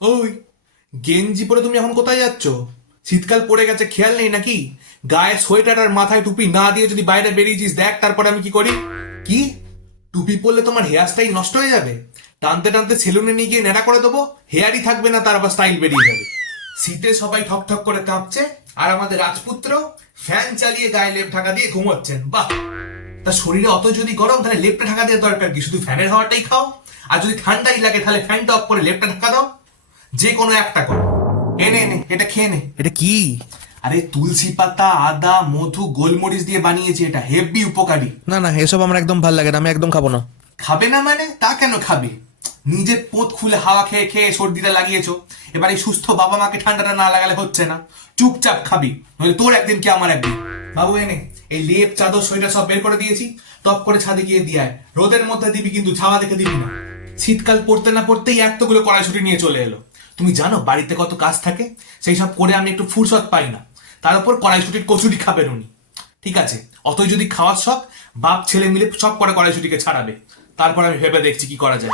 ওই, গেঞ্জি পরে তুমি এখন কোথায় যাচ্ছ? শীতকাল পড়ে গেছে, খেয়াল নেই নাকি? গায়ে সোয়েটার আর মাথায় টুপি না দিয়ে যদি বাইরে বেরিয়েছিস, দেখ তারপরে আমি কি করি। কি? টুপি পরলে তোমার হেয়ার স্টাইল নষ্ট হয়ে যাবে? টানতে টানতে সেলুনে নিয়ে গিয়ে নেড়া করে দেবো, হেয়ারই থাকবে না, তার আবার স্টাইল বেরিয়ে যাবে। শীতে সবাই ঠক ঠক করে কাঁপছে, আর আমাদের রাজপুত্র ফ্যান চালিয়ে গায়ে লেপ ঢাকা দিয়ে ঘুমোচ্ছেন। বাহ! তা শরীরে অত যদি গরম, তাহলে লেপটা ঢাকা দেওয়ার দরকার কি? শুধু ফ্যানের হাওয়াটাই খাও। আর যদি ঠান্ডাই লাগে, তাহলে ফ্যানটা অফ করে লেপটা ঢাকা দাও। যে কোনো একটা করো। এনে এনে এটা খেয়ে নে। এটা কি? আরে তুলসী পাতা, আদা, মধু, গোলমরিচ দিয়ে বানিয়েছি, এটা হেভি উপকারী। না না, এসব আমার একদম ভাল লাগে না, আমি একদম খাবো না। খাবে না মানে? তা কেন খাবে? নিজে পোত খুলে হাওয়া খেয়ে খেয়ে সর্দিটা লাগিয়েছো। এবার এই সুস্থ বাবা মাকে ঠান্ডাটা না লাগালে হচ্ছে না। চুপচাপ খাবি, নইলে তোর একদিন কি আমার একদিন। বাবু এনে এই লেপ, চাদর, সোয়েটার সব বের করে দিয়েছি। টপ করে ছাদে গিয়ে দিয়ে আয়। রোদের মধ্যে দিবি কিন্তু, ছাওয়া দেখে দিবি না। শীতকাল পড়তে না পড়তেই এতগুলো কড়াইশুটি নিয়ে চলে এলো। তুমি জানো বাড়িতে কত কাজ থাকে? সেই সব করে আমি একটু ফুরসত পাই না। তার উপর কড়াইশুটির কচুরি খাবেন উনি। ঠিক আছে, অতই যদি খাওয়ার শখ, বাপ ছেলে মিলে সব করে কড়াইশুটিকে ছাড়াবে। তারপর আমি ভেবে দেখছি কি করা যায়।